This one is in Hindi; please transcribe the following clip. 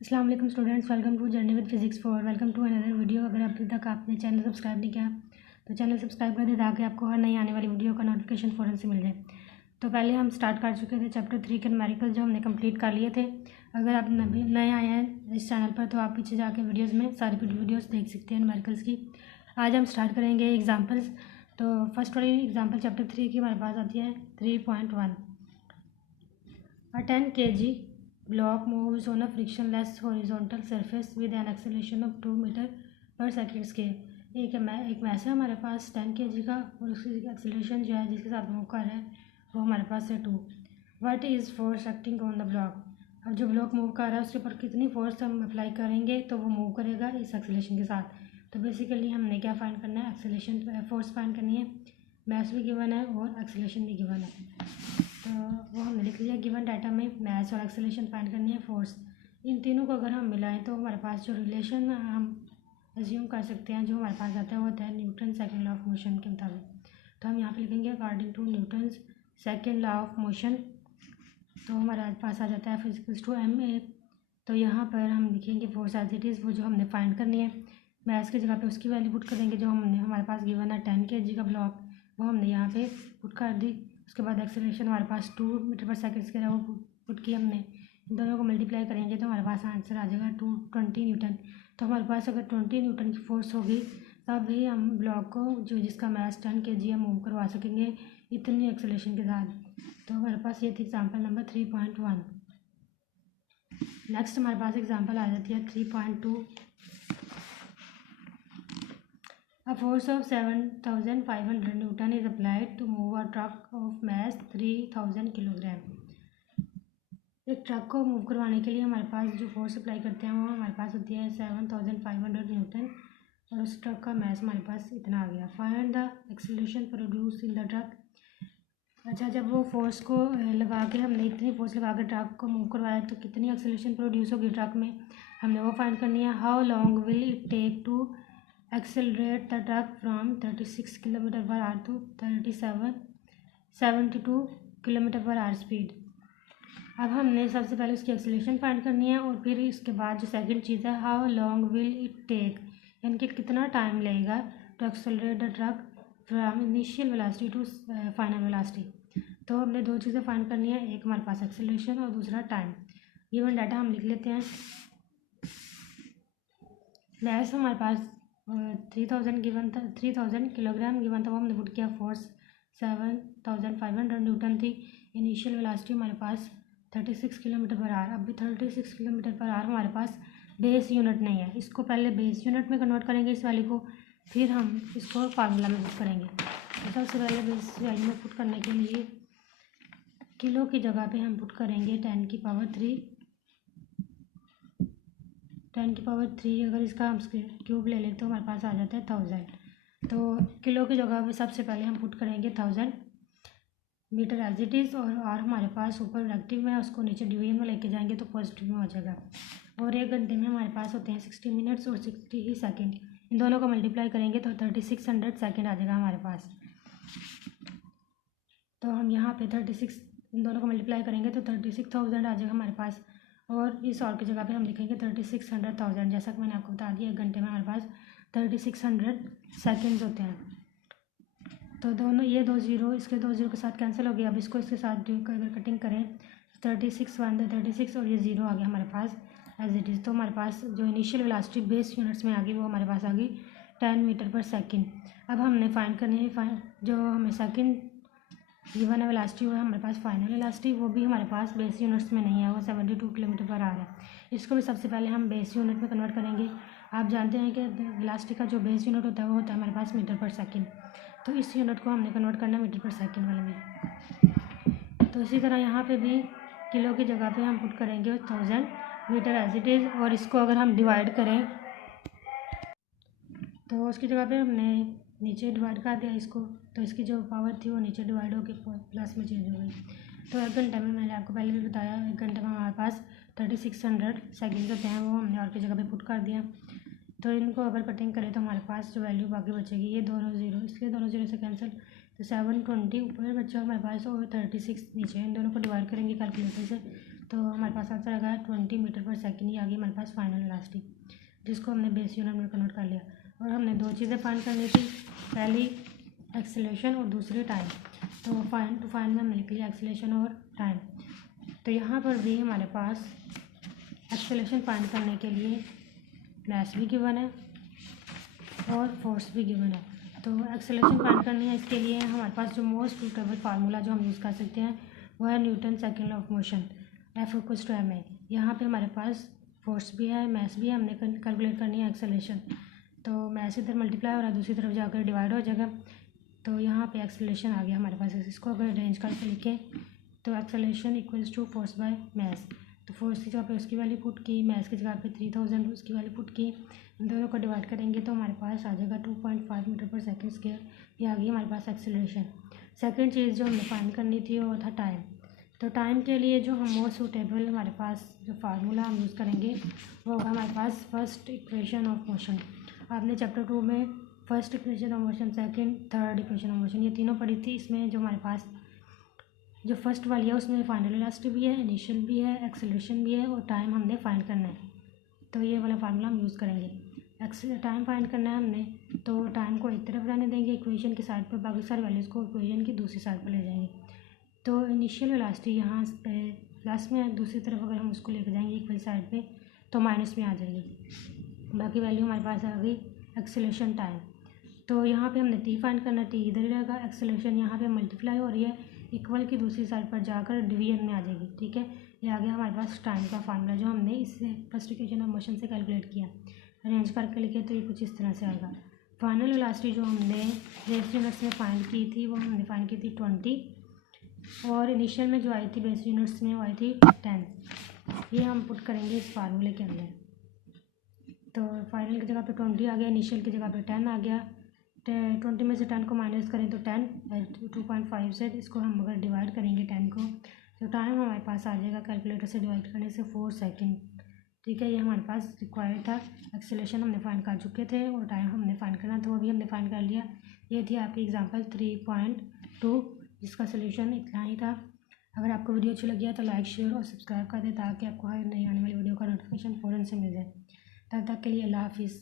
अस्सलाम वालेकुम students, welcome to journey with physics for. Welcome to another video. अगर अभी तक आपने चैनल सब्सक्राइब नहीं किया तो चैनल सब्सक्राइब कर दें ताकि आपको हर नई आने वाली वीडियो का नोटिफिकेशन फ़ौरन से मिल जाए। तो पहले हम स्टार्ट कर चुके थे चैप्टर 3 के न्यूमेरिकल, जो हमने कंप्लीट कर लिए थे। अगर आप नए आए हैं इस चैनल पर तो आप पीछे जाके वीडियोज़ में सारी वीडियोज़ देख सकते हैं न्यूमेरिकल्स की। आज हम स्टार्ट करेंगे एग्जाम्पल्स। तो फर्स्ट वाली एग्जाम्पल चैप्टर 3 की हमारे पास आती है 3.1। A 10 kg block moves on a frictionless horizontal surface with an acceleration of 2 metre पर सेकेंड स्केयर। एक मैस है हमारे पास 10 kg का, और उसकी एक्सेलरेशन जो है जिसके साथ मूव कर रहा है वो हमारे पास है 2। What is force acting on the block. अब जो ब्लॉक मूव कर रहा है उसके ऊपर कितनी फोर्स हम अप्लाई करेंगे तो वो मूव करेगा इस एक्सेलरेशन के साथ। तो बेसिकली हमने क्या फाइंड करना है, एक्सेलरेशन फोर्स फाइंड करनी है। मैस भी गिवन है और एक्सेलरेशन भी गिवन है। तो वो हमने लिख लिया। गिवन डाटा में मैस और एक्सेलरेशन फाइंड करनी है, फोर्स। इन तीनों को अगर हम मिलाएं तो हमारे पास जो रिलेशन हम एज्यूम कर सकते हैं, जो हमारे पास्ट आता है वो होता है Newton second law of motion के मुताबिक। तो हम यहाँ पे लिखेंगे according to Newton second law of motion. तो हमारे पास आ जाता है फिजिकल्स टू ma। तो यहाँ पर हम लिखेंगे फोर्स एज इट इज़, वो जो हमने फाइंड करनी है। मैस की जगह पे उसकी वैल्यू पुट करेंगे जो हमने हमारे पास गिवन है 10 kg का ब्लॉक, वो हमने यहाँ पे पुट कर दी। उसके बाद एक्सेलरेशन हमारे पास 2 मीटर पर सेकेंड के वो पुट की हमने। इन दोनों को मल्टीप्लाई करेंगे तो हमारे पास आंसर आ जाएगा 20 न्यूटन। तो हमारे पास अगर 20 न्यूटन की फोर्स होगी तब ही हम ब्लॉक को जो जिसका मैस 10 kg है मूव करवा सकेंगे इतनी एक्सेलरेशन के साथ। तो हमारे पास ये थी एग्जाम्पल नंबर 3.1। नेक्स्ट हमारे पास एग्जाम्पल आ जाती है 3.2। A force of 7,500 Newton is applied to move a truck of mass 3,000 kilogram. एक ट्रक को मूव करवाने के लिए हमारे पास जो फोर्स अप्लाई करते हैं वो हमारे पास होती है 7,500 न्यूटन, और उस ट्रक का मैस हमारे पास इतना आ गया। Find the acceleration produce in the truck. अच्छा, जब वो फोर्स को लगा के हमने इतनी फोर्स लगा के ट्रक को मूव करवाया तो कितनी एक्सेलरेशन प्रोड्यूस होगी ट्रक में, हमने वो फाइंड करनी है। How long will it take to accelerate the truck from 36 kilometre per hour to 72 kilometre per hour speed. अब हमने सबसे पहले उसकी एक्सेलरेशन फाइंड करनी है, और फिर इसके बाद जो सेकंड चीज़ है how long will it take, यानी कि कितना टाइम लगेगा to accelerate the truck from initial velocity to final velocity. तो हमने दो चीज़ें फाइंड करनी है, एक हमारे पास एक्सेलरेशन और दूसरा टाइम। गिवन डाटा हम लिख लेते हैं। मैस हमारे पास 3,000 गिवन था, 3,000 किलोग्राम गिवन था, वो हमने पुट किया। फोर्स 7,500 न्यूटन थी। इनिशियल वेलोसिटी हमारे पास 36 किलोमीटर पर आवर। अभी 36 किलोमीटर पर आवर हमारे पास बेस यूनिट नहीं है, इसको पहले बेस यूनिट में कन्वर्ट करेंगे इस वैल्यू को, फिर हम इसको फार्मूला में पुट करेंगे। तो सबसे पहले बेस वैल्यू में पुट करने के लिए किलो की जगह पे हम पुट करेंगे 10 की पावर 3। 10 की पावर 3 अगर इसका हम क्यूब ले लें तो हमारे पास आ जाता है 1000। तो किलो की जगह पे सबसे पहले हम पुट करेंगे 1000 मीटर एज इट इज़, और हमारे पास ऊपर नेगेटिव में है उसको नीचे डिवीजन में लेके जाएंगे तो पॉजिटिव में हो जाएगा। और एक घंटे में हमारे पास होते हैं 60 मिनट्स और 60 सेकेंड। इन दोनों को मल्टीप्लाई करेंगे तो 3600 सेकेंड आ जाएगा हमारे पास। तो हम यहाँ पे 36 इन दोनों को मल्टीप्लाई करेंगे तो 36,000 आ जाएगा हमारे पास, और इस और की जगह पे हम लिखेंगे 3600,000। जैसा कि मैंने आपको बता दिया, एक घंटे में हमारे पास 3600 सेकेंड्स होते हैं। तो दोनों ये 2 जीरो इसके 2 जीरो के साथ कैंसिल हो गया। अब इसको इसके साथ अगर कटिंग करें 36 1 36 और ये जीरो आ गया हमारे पास एज इट इज़। तो हमारे पास जो इनिशियल वेलोसिटी बेस यूनिट्स में आ गई वो हमारे पास आ गई 10 मीटर पर सेकेंड। अब हमने फाइंड करनी है जो हमें सेकेंड गिवन है वेलोसिटी, वो है हमारे पास फाइनल वेलोसिटी, वो भी हमारे पास बेस यूनिट्स में नहीं है, वो 72 किलोमीटर पर आ रहा है। इसको भी सबसे पहले हम बेस यूनिट में कन्वर्ट करेंगे। आप जानते हैं कि वेलोसिटी का जो बेस यूनिट होता है वो होता है हमारे पास मीटर पर सेकेंड। तो इस यूनिट को हमने कन्वर्ट करना मीटर पर सेकेंड वाले में। तो इसी तरह यहाँ पे भी किलो की जगह पे हम पुट करेंगे 1000 मीटर एज इट इज़, और इसको अगर हम डिवाइड करें तो उसकी जगह पे हमने नीचे डिवाइड कर दिया इसको, तो इसकी जो पावर थी वो नीचे डिवाइड होकर प्लस में चेंज हो गई। तो एक घंटे में मैंने आपको पहले भी बताया, एक घंटे में हमारे पास 3600 सेकेंड होते हैं, वो हमने और की जगह पे पुट कर दिया। तो इनको अगर कटिंग करें तो हमारे पास जो वैल्यू बाकी बचेगी ये दोनों जीरो, इसके दोनों जीरो से कैंसिल, तो 720 ऊपर बचा हमारे पास और 36 नीचे। इन दोनों को डिवाइड करेंगे कैलकुलेटर से तो हमारे पास आंसर आ गया 20 मीटर पर सेकेंड। ये आ गई हमारे पास फाइनल वेलोसिटी, जिसको हमने बेस यूनिट में कन्वर्ट कर लिया। और हमने दो चीज़ें फाइंड करनी थी, पहली एक्सेलरेशन और दूसरी टाइम। तो फाइंड में हमने लिख लिया एक्सेलरेशन और टाइम। तो यहाँ पर भी हमारे पास एक्सेलरेशन फाइंड करने के लिए मास भी गिवन है और फोर्स भी गिवन है। तो एक्सेलरेशन फाइंड करनी है, इसके लिए हमारे पास जो मोस्ट सूटेबल फार्मूला जो हम यूज़ कर सकते हैं वो है Newton second law of motion, F=ma। यहाँ पे हमारे पास फोर्स भी है, मास भी है, हमने कैलकुलेट करनी है एक्सेलरेशन। तो मास इधर मल्टीप्लाई हो रहा है, दूसरी तरफ जाकर डिवाइड हो जाएगा। तो यहाँ पे एक्सेलरेशन आ गया हमारे पास। इसको अगर अरेंज करके लिखें तो acceleration equals to force by mass. तो फोर्स की जगह पे उसकी वैल्यू पुट की, मास की जगह पे 3000 उसकी वैल्यू पुट की, इन दोनों को डिवाइड करेंगे तो हमारे पास आ जाएगा 2.5 मीटर पर सेकेंड स्क्वायर। ये आ गई हमारे पास एक्सेलरेशन। सेकंड चीज़ जो हमने फाइंड करनी थी वो था टाइम। तो टाइम के लिए जो हम मोस्ट सूटेबल हमारे पास जो फार्मूला हम यूज़ करेंगे वो होगा हमारे पास फर्स्ट इक्वेशन ऑफ मोशन। आपने चैप्टर 2 में first equation of motion, second, third equation of motion ये तीनों पढ़ी थी। इसमें जो हमारे पास जो फर्स्ट वाली है उसमें फाइनल वेलोसिटी भी है, इनिशियल भी है, एक्सेलरेशन भी है और टाइम हमने फाइंड करना है। तो ये वाला फार्मूला हम यूज़ करेंगे। टाइम फाइंड करना है हमने, तो टाइम को एक तरफ रहने देंगे इक्वेशन की साइड पर, बाकी सारी वैल्यूज़ को इक्वेशन की दूसरी साइड पर ले जाएंगे। तो इनिशियल वेलोसिटी यहाँ पे प्लस में है, दूसरी तरफ अगर हम उसको लेकर जाएंगे इक्वल साइड पे तो माइनस में आ जाएगी। बाकी वैल्यू हमारे पास आ गई एक्सेलरेशन टाइम। तो यहाँ पे हमने टी फाइंड करना, टी इधर ही रहेगा, एक्सेलरेशन यहाँ पे मल्टीप्लाई हो रही है, इक्वल की दूसरी साइड पर जाकर डिवीजन में आ जाएगी। ठीक है, ये आ गया हमारे पास टाइम का फार्मूला जो हमने इससे फर्स्ट इक्वेशन ऑफ मोशन से कैलकुलेट किया। अरेंज करके लिखे तो ये कुछ इस तरह से आएगा। फाइनल वेलोसिटी जो हमने बेस यूनिट्स में फाइंड की थी वो हमने फाइंड की थी 20 और इनिशियल में जो आई थी बेस यूनिट्स में वो आई थी 10। ये हम पुट करेंगे इस फार्मूले के अंदर। तो फाइनल की जगह पे 20 आ गया, इनिशियल की जगह पे 10 आ गया। 20 में से 10 को माइनस करें तो 10, 2.5 से इसको हम अगर डिवाइड करेंगे 10 को तो टाइम हमारे पास आ जाएगा कैलकुलेटर से डिवाइड करने से 4 सेकंड। ठीक है, ये हमारे पास रिक्वायर्ड था। एक्सेलरेशन हमने फाइंड कर चुके थे और टाइम हमने फाइंड करना था, वो भी हमने फाइंड कर लिया। ये थी आपकी एग्जांपल 3.2, जिसका सोल्यूशन इतना ही था। अगर आपको वीडियो अच्छी लगी है तो लाइक, शेयर और सब्सक्राइब कर दें ताकि आपको हर नई आने वाली वीडियो का नोटिफिकेशन फ़ौरन से मिल जाए। तब तक के लिए अल्लाह हाफिज़।